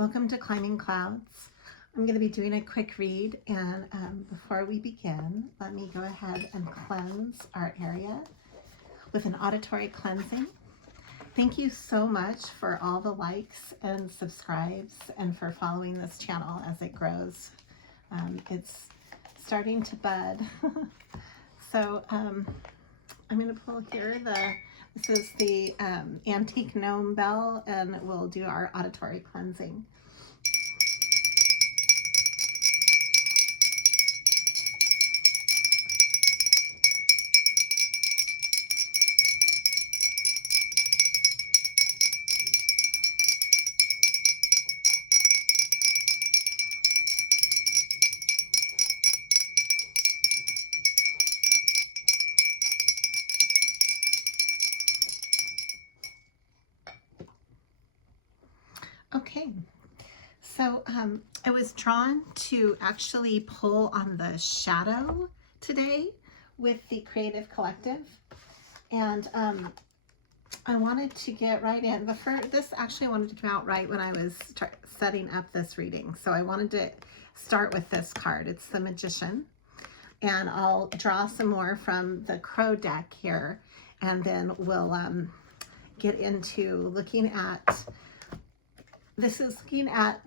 Welcome to Climbing Clouds. I'm going to be doing a quick read, and before we begin, let me go ahead and cleanse our area with an auditory cleansing. Thank you so much for all the likes and subscribes and for following this channel as it grows. It's starting to bud. So I'm going to pull here this is the antique gnome bell, and we'll do our auditory cleansing. Okay, so I was drawn to actually pull on the shadow today with the Creative Collective, and I wanted to get right in. This actually wanted to come out right when I was setting up this reading, so I wanted to start with this card. It's the Magician, and I'll draw some more from the Crow deck here, and then we'll get into looking at. This is looking at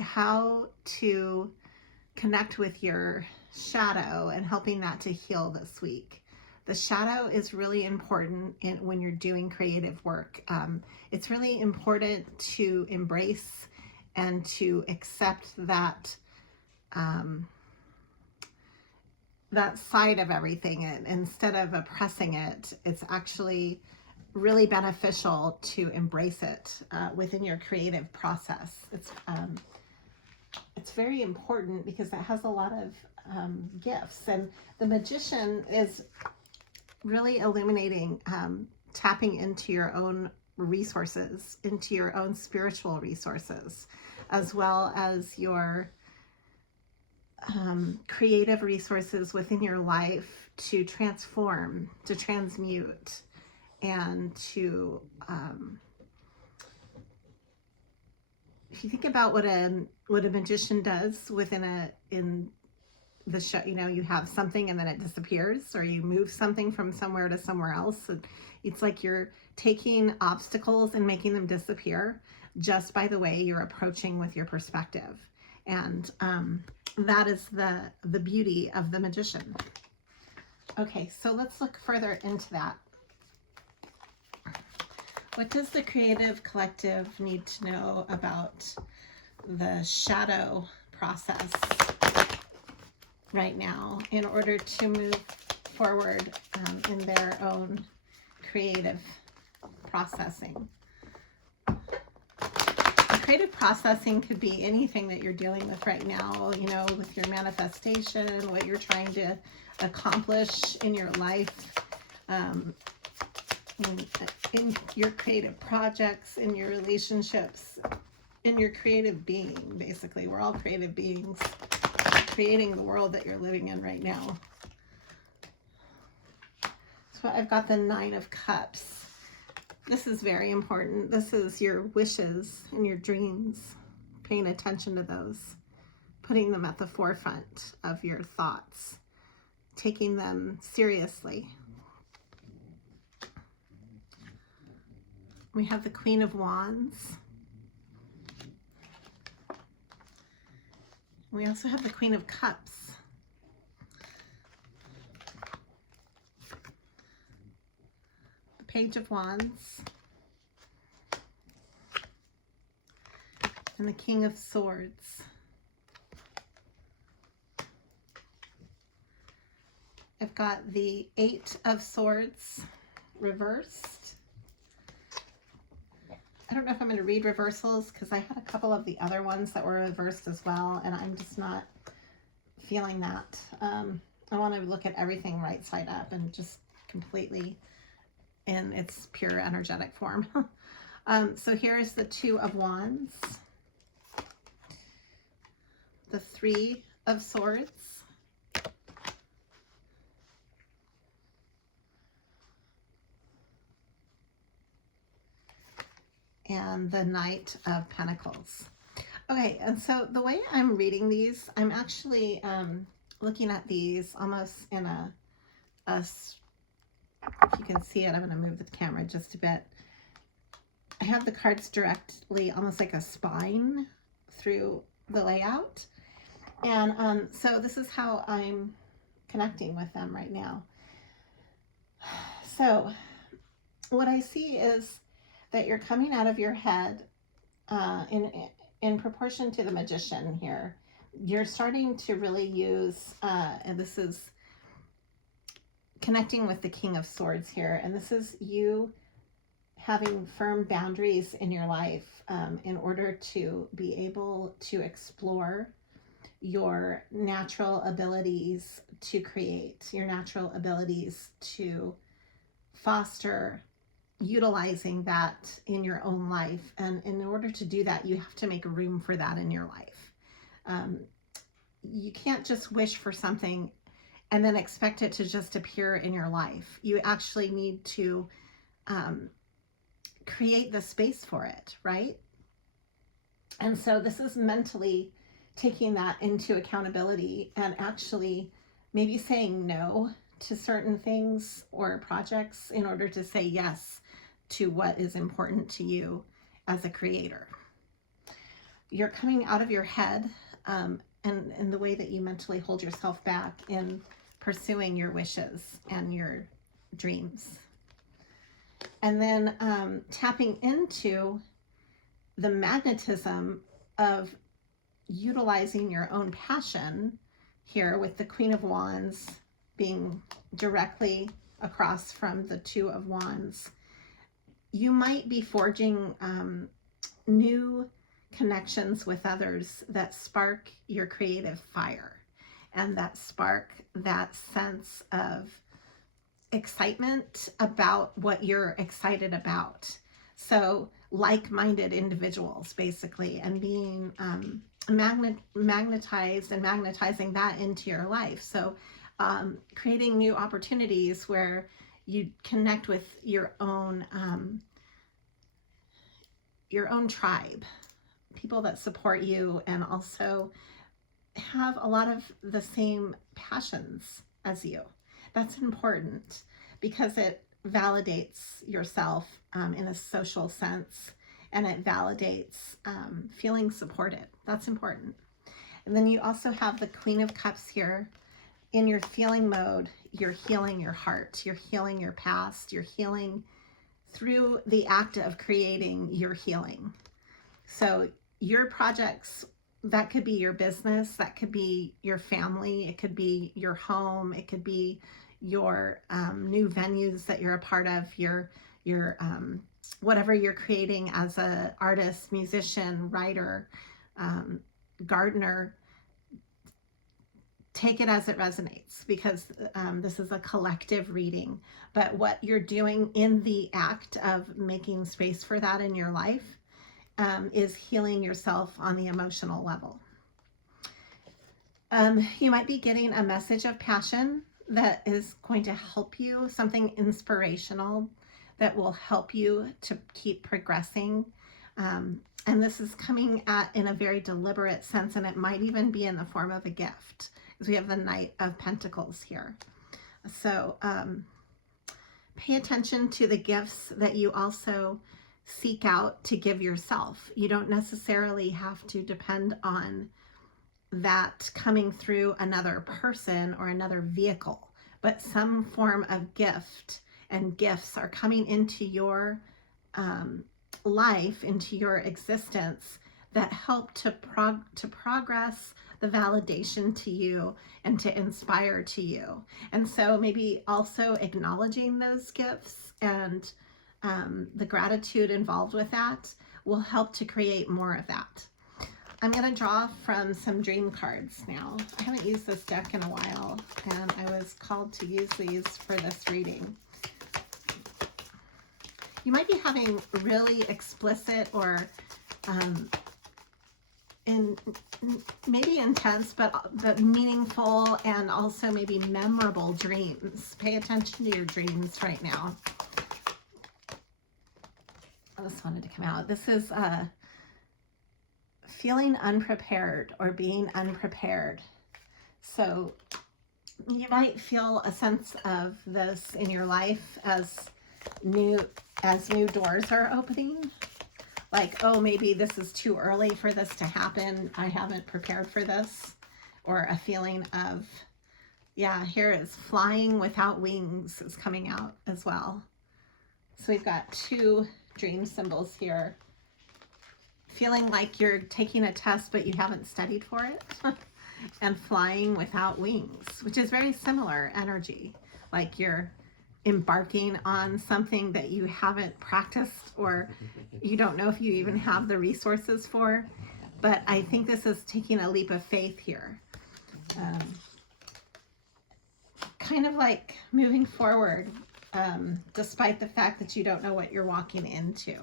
how to connect with your shadow and helping that to heal this week. The shadow is really important when you're doing creative work. It's really important to embrace and to accept that that side of everything, and instead of oppressing it, it's actually really beneficial to embrace it within your creative process. It's very important because it has a lot of gifts, and the Magician is really illuminating, tapping into your own resources, into your own spiritual resources, as well as your creative resources within your life to transform, to transmute, and to if you think about what a magician does in the show, you have something and then it disappears, or you move something from somewhere to somewhere else. It's like you're taking obstacles and making them disappear just by the way you're approaching with your perspective, and that is the beauty of the Magician. Okay, so let's look further into that. What does the Creative Collective need to know about the shadow process right now in order to move forward in their own creative processing? Creative processing could be anything that you're dealing with right now, with your manifestation, what you're trying to accomplish in your life, in your creative projects, in your relationships, in your creative being. Basically, we're all creative beings creating the world that you're living in right now. So I've got the Nine of Cups. This is very important. This is your wishes and your dreams, paying attention to those, putting them at the forefront of your thoughts, taking them seriously. We have the Queen of Wands. We also have the Queen of Cups. The Page of Wands. And the King of Swords. I've got the Eight of Swords reversed. I don't know if I'm going to read reversals because I had a couple of the other ones that were reversed as well, and I'm just not feeling that. I want to look at everything right side up and just completely in its pure energetic form. So here's the Two of Wands, the Three of Swords, and the Knight of Pentacles. Okay, and so the way I'm reading these, I'm actually looking at these almost in if you can see it, I'm going to move the camera just a bit. I have the cards directly, almost like a spine through the layout. And so this is how I'm connecting with them right now. So what I see is that you're coming out of your head in proportion to the magician here. You're starting to really use, and this is connecting with the King of Swords here, and this is you having firm boundaries in your life in order to be able to explore your natural abilities to create, your natural abilities to foster utilizing that in your own life. And in order to do that, you have to make room for that in your life. You can't just wish for something and then expect it to just appear in your life. You actually need to create the space for it, right? And so this is mentally taking that into accountability and actually maybe saying no to certain things or projects in order to say yes to what is important to you as a creator. You're coming out of your head and in the way that you mentally hold yourself back in pursuing your wishes and your dreams. And then tapping into the magnetism of utilizing your own passion here with the Queen of Wands being directly across from the Two of Wands. You might be forging new connections with others that spark your creative fire and that spark that sense of excitement about what you're excited about. So like-minded individuals, basically, and being magnetized and magnetizing that into your life. So creating new opportunities where you connect with your own tribe, people that support you and also have a lot of the same passions as you. That's important because it validates yourself in a social sense, and it validates feeling supported. That's important. And then you also have the Queen of Cups here. In your feeling mode, you're healing your heart, you're healing your past, you're healing through the act of creating your healing. So your projects, that could be your business, that could be your family, it could be your home, it could be your new venues that you're a part of, your whatever you're creating as an artist, musician, writer, gardener. Take it as it resonates, because this is a collective reading. But what you're doing in the act of making space for that in your life is healing yourself on the emotional level. You might be getting a message of passion that is going to help you, something inspirational that will help you to keep progressing. And this is coming in a very deliberate sense, and it might even be in the form of a gift, because we have the Knight of Pentacles here. So pay attention to the gifts that you also seek out to give yourself. You don't necessarily have to depend on that coming through another person or another vehicle, but some form of gift and gifts are coming into your life, into your existence, that help to progress the validation to you and to inspire to you. And so maybe also acknowledging those gifts and the gratitude involved with that will help to create more of that. I'm going to draw from some dream cards now. I haven't used this deck in a while, and I was called to use these for this reading. You might be having really explicit or maybe intense, but meaningful and also maybe memorable dreams. Pay attention to your dreams right now. I just wanted to come out. This is feeling unprepared or being unprepared. So you might feel a sense of this in your life as new doors are opening. Like, oh, maybe this is too early for this to happen. I haven't prepared for this. Or a feeling of, yeah, here is flying without wings is coming out as well. So we've got two dream symbols here. Feeling like you're taking a test, but you haven't studied for it. And flying without wings, which is very similar energy. Like you're embarking on something that you haven't practiced, or you don't know if you even have the resources for. But I think this is taking a leap of faith here. Kind of like moving forward, despite the fact that you don't know what you're walking into.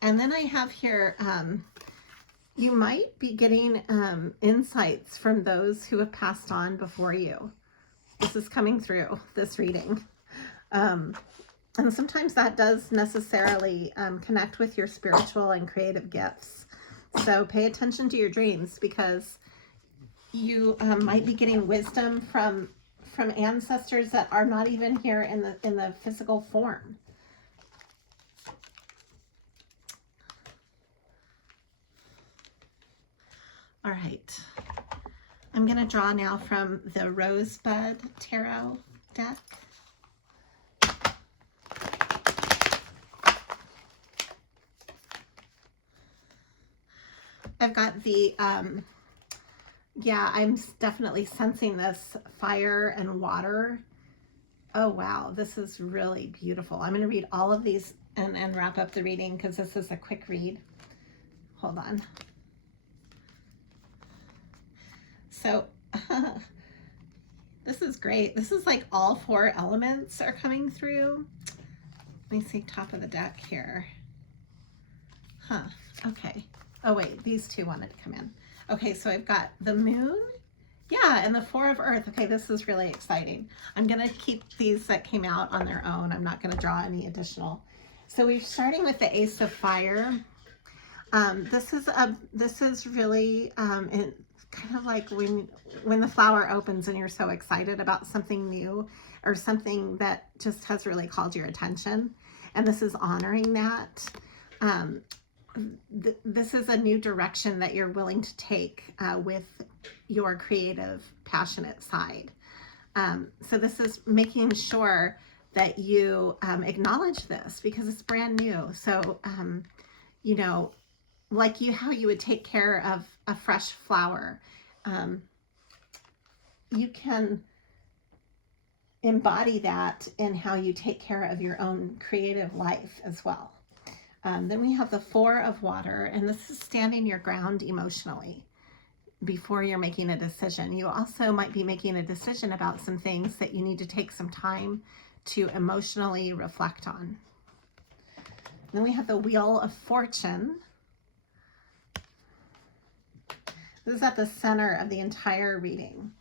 And then I have here, you might be getting insights from those who have passed on before you. This is coming through this reading. And sometimes that does necessarily connect with your spiritual and creative gifts. So pay attention to your dreams, because you might be getting wisdom from ancestors that are not even here in the physical form. All right, I'm going to draw now from the Rosebud Tarot deck. I've got the, yeah, I'm definitely sensing this fire and water. Oh, wow, this is really beautiful. I'm going to read all of these and wrap up the reading, because this is a quick read. Hold on. So this is great. This is like all four elements are coming through. Let me see top of the deck here. Huh, okay. Oh wait, these two wanted to come in. Okay, so I've got the moon, yeah, and the four of earth. Okay, this is really exciting. I'm gonna keep these that came out on their own. I'm not gonna draw any additional. So we're starting with the ace of fire. This is really kind of like when the flower opens and you're so excited about something new or something that just has really called your attention. And this is honoring that. This is a new direction that you're willing to take with your creative, passionate side. So this is making sure that you acknowledge this, because it's brand new. So, you know, like how you would take care of a fresh flower, you can embody that in how you take care of your own creative life as well. Then we have the four of water, and this is standing your ground emotionally before you're making a decision. You also might be making a decision about some things that you need to take some time to emotionally reflect on. Then we have the wheel of fortune. This is at the center of the entire reading.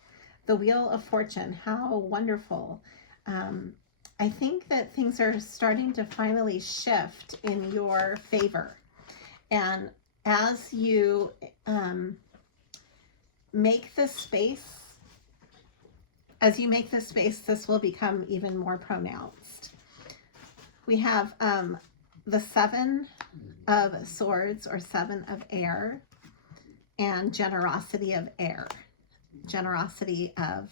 The wheel of fortune, how wonderful. I think that things are starting to finally shift in your favor. And as you make this space, this will become even more pronounced. We have the seven of swords, or seven of air, and generosity of air. Generosity of,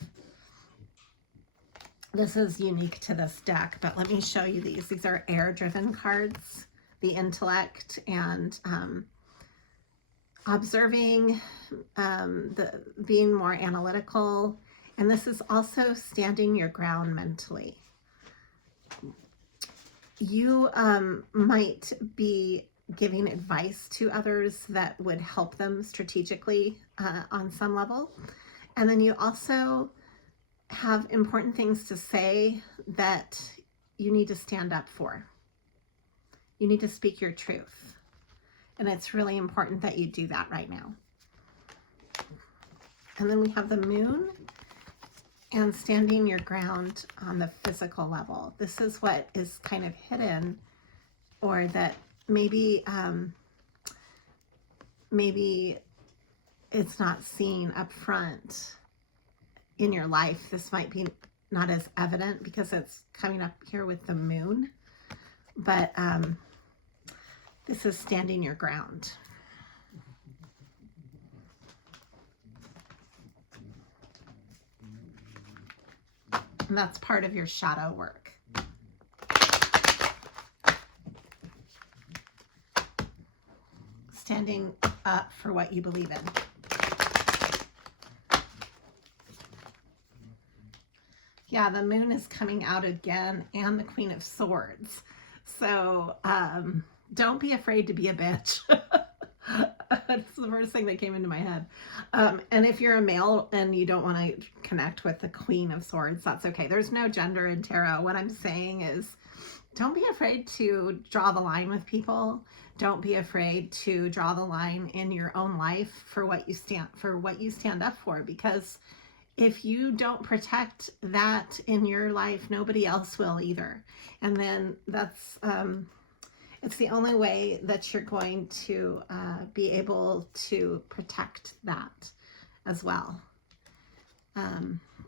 this is unique to this deck, but let me show you these. These are air-driven cards, the intellect and observing, being more analytical. And this is also standing your ground mentally. You might be giving advice to others that would help them strategically on some level. And then you also have important things to say that you need to stand up for. You need to speak your truth. And it's really important that you do that right now. And then we have the moon and standing your ground on the physical level. This is what is kind of hidden, or that maybe maybe it's not seen up front in your life. This might be not as evident because it's coming up here with the moon, but this is standing your ground. And that's part of your shadow work. Standing up for what you believe in. Yeah, the moon is coming out again, and the Queen of Swords. So don't be afraid to be a bitch. That's the first thing that came into my head. And if you're a male and you don't want to connect with the Queen of Swords, that's okay. There's no gender in tarot. What I'm saying is, don't be afraid to draw the line with people. Don't be afraid to draw the line in your own life for what you stand up for, because if you don't protect that in your life, nobody else will either. And then that's it's the only way that you're going to be able to protect that as well.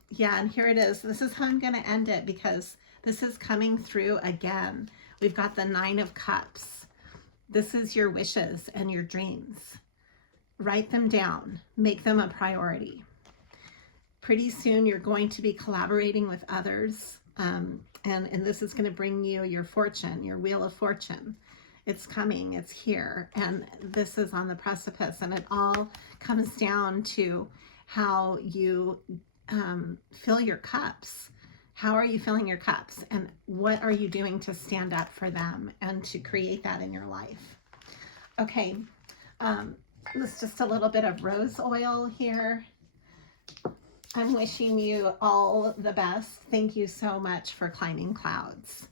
Yeah, and here it is. This is how I'm going to end it, because this is coming through again. We've got the 9 of Cups. This is your wishes and your dreams. Write them down. Make them a priority. Pretty soon you're going to be collaborating with others, and this is going to bring you your fortune, your wheel of fortune. It's coming, it's here, and this is on the precipice, and it all comes down to how you fill your cups. How are you filling your cups, and what are you doing to stand up for them and to create that in your life? Okay, this is just a little bit of rose oil here. I'm wishing you all the best. Thank you so much for climbing clouds.